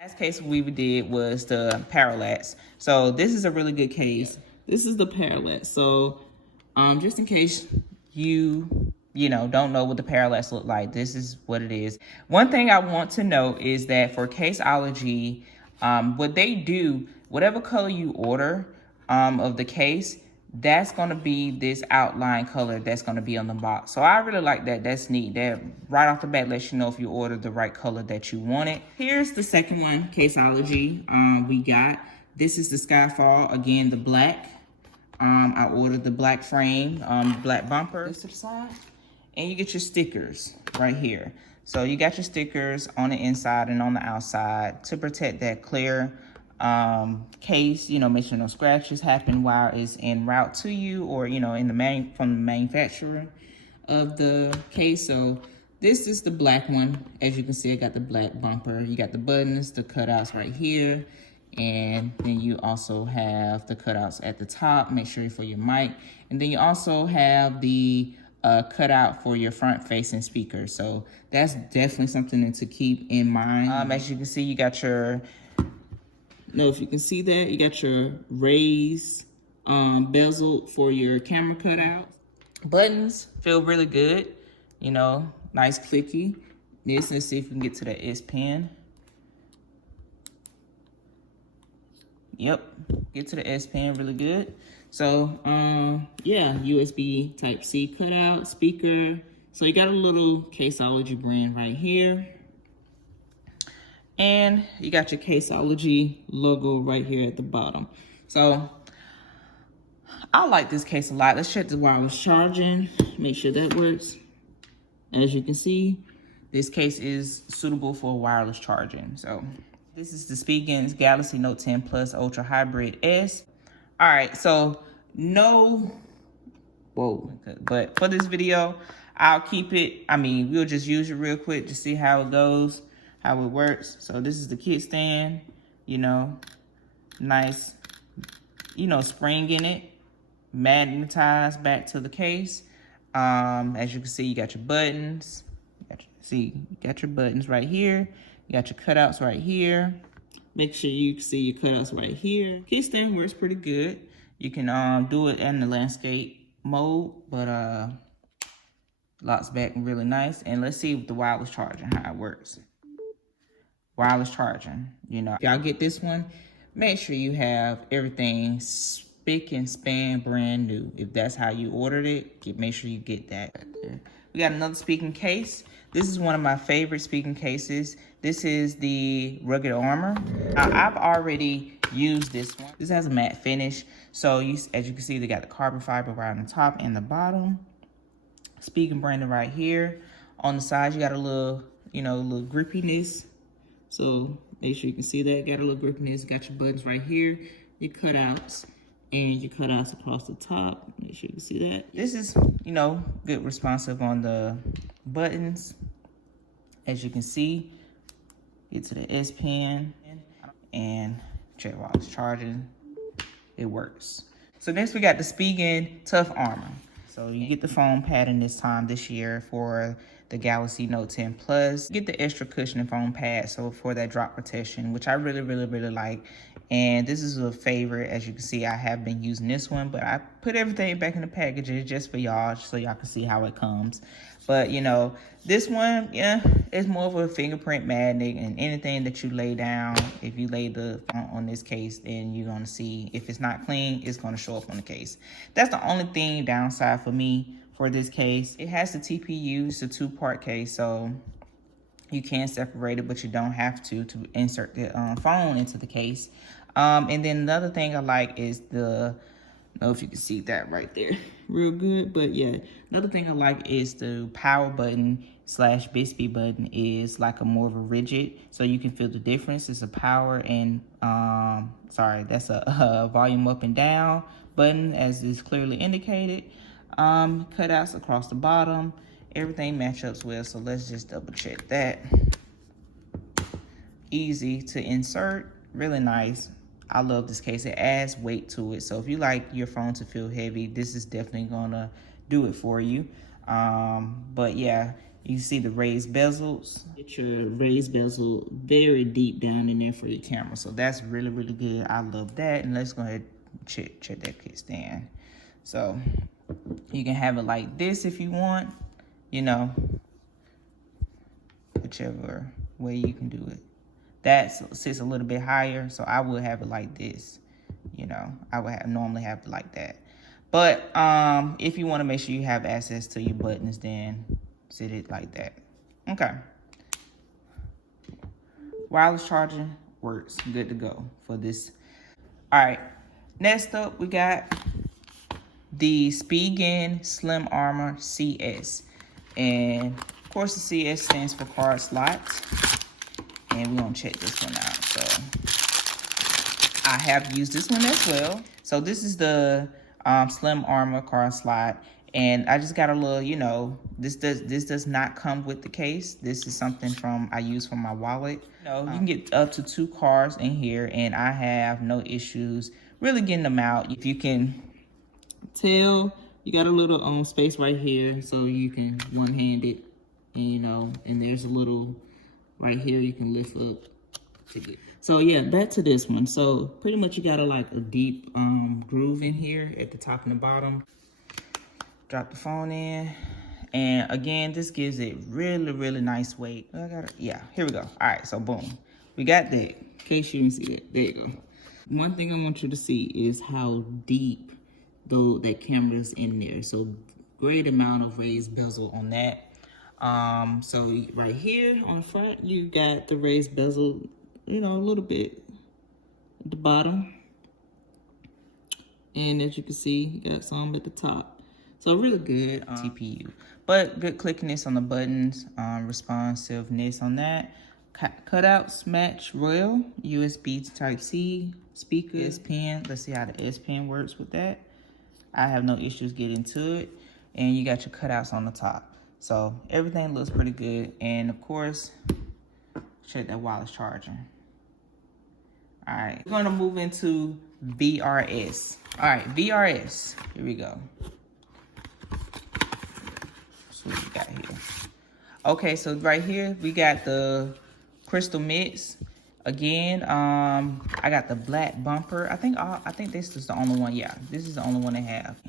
Last case we did was the parallax. So this is a really good case. This is the parallax. So just in case you know don't know what the parallax look like, this is what it is. One thing I want to know is that for Caseology, what they do, whatever color you order of the case, that's going to be this outline color that's going to be on the box. So I really like that. That's neat. That right off the bat lets you know if you ordered the right color that you wanted. Here's the second one, Caseology. We got, this is the Skyfall, again, the black. I ordered the black frame, black bumper. This to the side. And you get your stickers right here. So you got your stickers on the inside and on the outside to protect that clear case, you know, make sure no scratches happen while it's en route to you, or you know, in the from the manufacturer of the case. So this is the black one. As you can see, I got the black bumper. You got the buttons, the cutouts right here, and then you also have the cutouts at the top. Make sure for your mic, and then you also have the cutout for your front facing speaker. So that's definitely something to keep in mind. As you can see, you got your, know if you can see that, you got your raised bezel for your camera cutout. Buttons feel really good, you know, nice clicky. Let's see if we can get to the S Pen. Yep, get to the S Pen really good. So yeah, USB Type-C cutout, speaker. So you got a little Caseology brand right here. And you got your Caseology logo right here at the bottom. So I like this case a lot. Let's check the wireless charging. Make sure that works. As you can see, this case is suitable for wireless charging. So this is the Spigen's Galaxy Note 10 Plus Ultra Hybrid S. All right, so but for this video, I'll keep it. I mean, we'll just use it real quick to see how it goes, how it works. So this is the kickstand, you know, nice, you know, spring in it, magnetized back to the case. As you can see, you got your buttons. You got your buttons right here. You got your cutouts right here. Make sure you see your cutouts right here. Kickstand works pretty good. You can do it in the landscape mode, but locks back really nice. And let's see with the wireless charging how it works. Wireless charging, you know, if y'all get this one, make sure you have everything spick and span brand new. If that's how you ordered it, make sure you get that right there. We got another speaking case. This is one of my favorite speaking cases. This is the Rugged Armor. Now, I've already used this one. This has a matte finish. So as you can see, they got the carbon fiber right on the top and the bottom. Speaking branding right here. On the sides, you got a little, you know, a little grippiness. So make sure you can see that. Got a little grippiness. Got your buttons right here. Your cutouts. And your cutouts across the top. Make sure you can see that. This is, you know, good responsive on the buttons. As you can see, get to the S Pen and check while it's charging. It works. So next we got the Spigen Tough Armor. So you get the foam padding this year for the Galaxy Note 10 Plus. Get the extra cushion and foam pad, so for that drop protection, which I really like. And this is a favorite. As you can see, I have been using this one, but I put everything back in the packages just for y'all, so y'all can see how it comes. But you know, this one, yeah, it's more of a fingerprint magnet, and anything that you lay down, if you lay the on this case, then you're gonna see if it's not clean, it's gonna show up on the case. That's the only thing downside for me for this case. It has the TPU, it's a 2-part case, so you can separate it, but you don't have to insert the phone into the case. And then another thing I like is the, I don't know if you can see that right there real good, but yeah, another thing I like is the power button / Bixby button is like a more of a rigid, so you can feel the difference. It's a power and that's a volume up and down button, as is clearly indicated. Cutouts across the bottom, everything matches well, so let's just double check that. Easy to insert, really nice. I love this case. It adds weight to it, so if you like your phone to feel heavy, this is definitely gonna do it for you. But yeah, You see the raised bezels. Get your raised bezel very deep down in there for your camera. So that's really, really good. I love that. And let's go ahead and check that kickstand. So you can have it like this if you want, you know, whichever way you can do it. That sits a little bit higher, so I would have it like this. You know, I would normally have it like that. But if you want to make sure you have access to your buttons, then sit it like that. Okay. Wireless charging works. Good to go for this. All right. Next up, we got the Spigen Slim Armor CS. And of course, the CS stands for card slots. And we're going to check this one out. So I have used this one as well. So this is the Slim Armor card slot. And I just got a little, you know, this does not come with the case. This is something I use for my wallet. You know, you can get up to 2 cards in here, and I have no issues really getting them out. If you can tell, you got a little space right here, so you can one-hand it, and, you know, and there's a little right here you can lift up to get. So yeah, back to this one. So pretty much you got a deep groove in here at the top and the bottom. Drop the phone in, and again, this gives it really, really nice weight. Yeah, here we go. All right, so boom, we got that. In case you didn't see that, there you go. One thing I want you to see is how deep that camera's in there. So great amount of raised bezel on that. So right here on the front, you got the raised bezel, you know, a little bit at the bottom, and as you can see, you got some at the top. So really good TPU, but good clickiness on the buttons, responsiveness on that. Cutouts match royal, USB to Type-C, speaker, S Pen. Let's see how the S Pen works with that. I have no issues getting to it. And you got your cutouts on the top. So everything looks pretty good. And of course, check that wireless charging. All right, we're gonna move into VRS. All right, VRS, here we go. What we got here? Okay, so right here we got the crystal mix. Again, I got the black bumper. I think this is the only one. Yeah, this is the only one they have.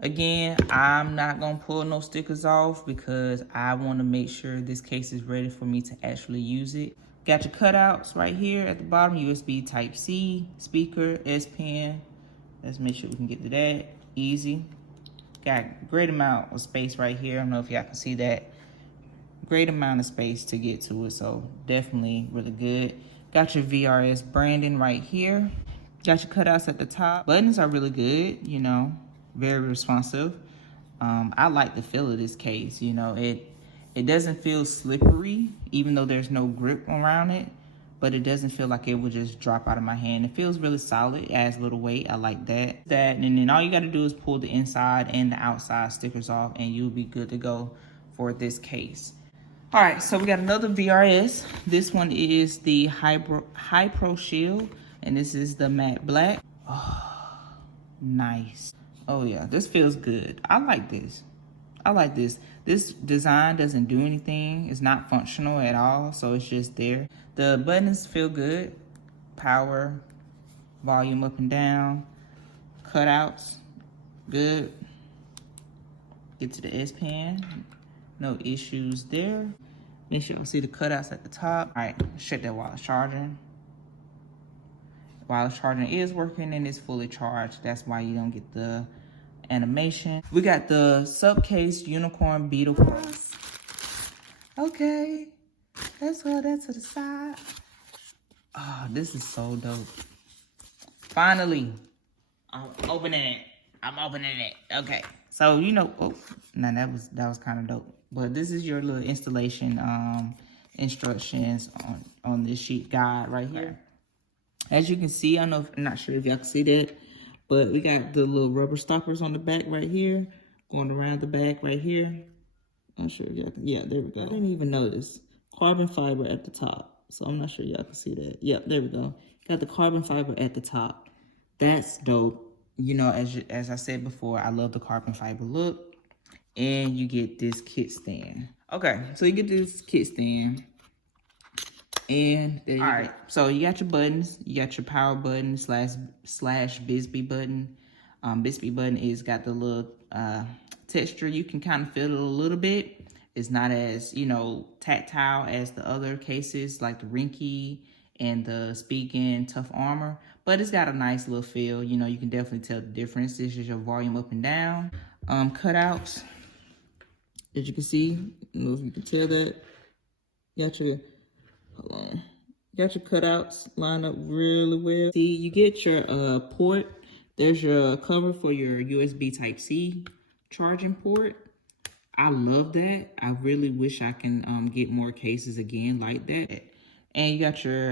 Again, I'm not gonna pull no stickers off because I want to make sure this case is ready for me to actually use it. Got your cutouts right here at the bottom. USB Type-C, speaker, S Pen. Let's make sure we can get to that. Easy. Got a great amount of space right here. I don't know if y'all can see that. Great amount of space to get to it, so definitely really good. Got your VRS branding right here. Got your cutouts at the top. Buttons are really good, you know, very responsive. I like the feel of this case, you know. It doesn't feel slippery, even though there's no grip around it, but it doesn't feel like it would just drop out of my hand. It feels really solid. It adds a little weight. I like that. And then all you got to do is pull the inside and the outside stickers off, and you'll be good to go for this case. All right, so we got another VRS. This one is the High Pro Shield, and this is the matte black. Oh, nice. Oh yeah, this feels good. I like this. I like this. This design doesn't do anything. It's not functional at all, so it's just there. The buttons feel good. Power, volume up and down, cutouts, good. Get to the S Pen, no issues there. Make sure you see the cutouts at the top. All right, check that wireless charging. Wireless charging is working and it's fully charged. That's why you don't get the animation. We got the Subcase Unicorn Beetle Plus. Okay, let's hold that to the side. Oh, this is so dope. Finally, I'm opening it. Okay, so you know, oh, now that was kind of dope. But this is your little installation instructions on this sheet guide right here. As you can see, I'm not sure if y'all can see that, but we got the little rubber stoppers on the back right here, going around the back right here. Not sure if y'all can, yeah, there we go. I didn't even notice. Carbon fiber at the top. So I'm not sure y'all can see that. Yep, there we go. Got the carbon fiber at the top. That's dope. You know, as I said before, I love the carbon fiber look. And you get this kit stand. Okay, so you get this kit stand. And there you go. All right, so you got your buttons. You got your power button slash Bisbee button. Bisbee button is got the little texture. You can kind of feel it a little bit. It's not as, you know, tactile as the other cases like the Rinky and the Spigen Tough Armor. But it's got a nice little feel. You know, you can definitely tell the difference. This is your volume up and down. Cutouts, as you can see. I don't know if you can tell that. You got your... Hold on. Got your cutouts lined up really well. See, you get your port. There's your cover for your USB Type-C charging port. I love that. I really wish I can get more cases again like that. And you got your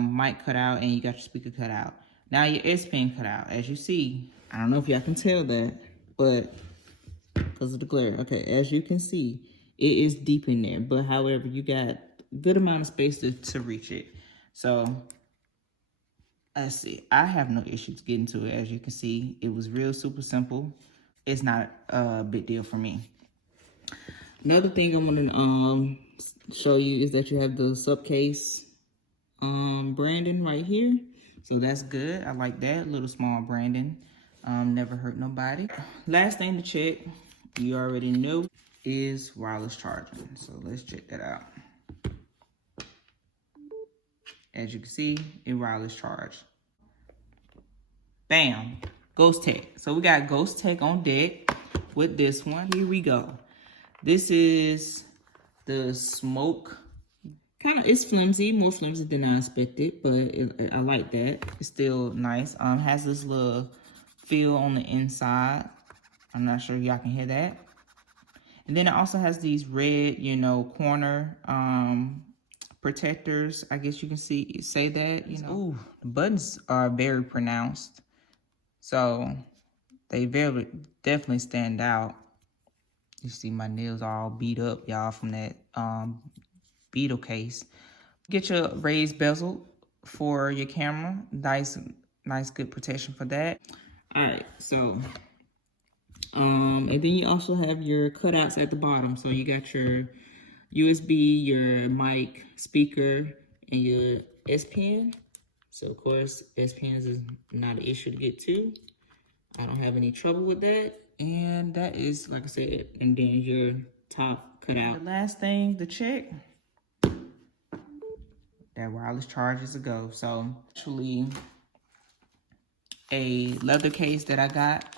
mic cutout and you got your speaker cutout. Now your S Pen cutout. As you see, I don't know if y'all can tell that, but because of the glare. Okay, as you can see, it is deep in there. But however, you got good amount of space to reach it. So let's see, I have no issues getting to it. As you can see, it was real super simple. It's not a big deal for me. Another thing I'm gonna show you is that you have the subcase branding right here. So that's good. I like that little small branding. Never hurt nobody. Last thing to check, you already know, is wireless charging. So let's check that out. As you can see, it wireless charge. Bam, Ghosttake. So we got Ghosttake on deck with this one. Here we go. This is the smoke. It's flimsy, more flimsy than I expected, but I like that. It's still nice. Has this little feel on the inside. I'm not sure y'all can hear that. And then it also has these red, you know, corner protectors. I guess you can say that, you know. Ooh, the buttons are very pronounced. So they definitely stand out. You see my nails all beat up, y'all, from that Beetle case. Get your raised bezel for your camera. Nice good protection for that. All right, so and then you also have your cutouts at the bottom. So you got your USB, your mic, speaker, and your S Pen. So of course, S Pens is not an issue to get to. I don't have any trouble with that. And that is, like I said, and then your top cutout. The last thing to check, that wireless charge is a go. So actually a leather case that I got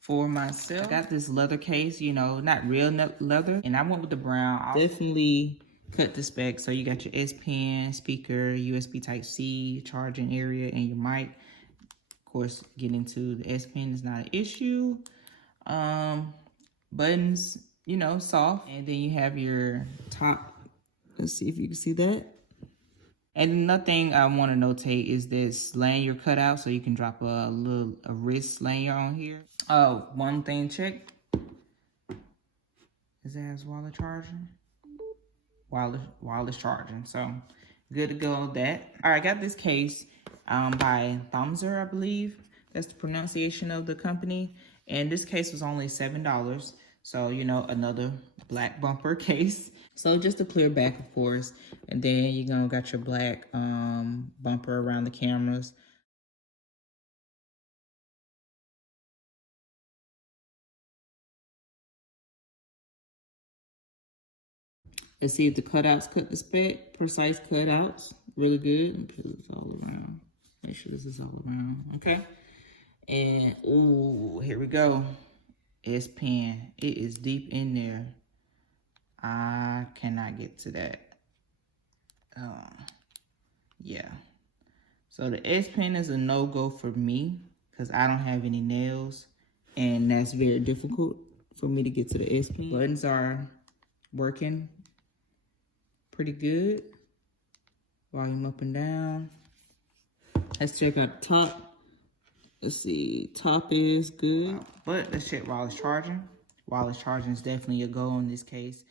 for myself. I got this leather case, you know, not real leather. And I went with the brown. I'll definitely cut the specs. So you got your S Pen, speaker, USB Type-C, charging area, and your mic. Of course, getting into the S Pen is not an issue. Buttons, you know, soft. And then you have your top. Let's see if you can see that. And another thing I want to notate is this lanyard cutout, so you can drop a wrist lanyard on here. One thing check. Is it has wireless charging? Wireless charging. So good to go with that. All right, I got this case by Thamser, I believe. That's the pronunciation of the company. And this case was only $7. So, you know, another black bumper case. So just a clear back, of course. And then you're gonna got your black bumper around the cameras. Let's see if the cutouts cut the spec. Precise cutouts, really good. Let me put this all around. Make sure this is all around, okay? And, ooh, here we go. S Pen, it is deep in there. I cannot get to that. Yeah. So the S Pen is a no-go for me because I don't have any nails, and that's very difficult for me to get to the S Pen. Buttons are working pretty good. Volume up and down. Let's check out the top. Let's see, top is good. But let's check wireless charging. Wireless charging is definitely a go in this case.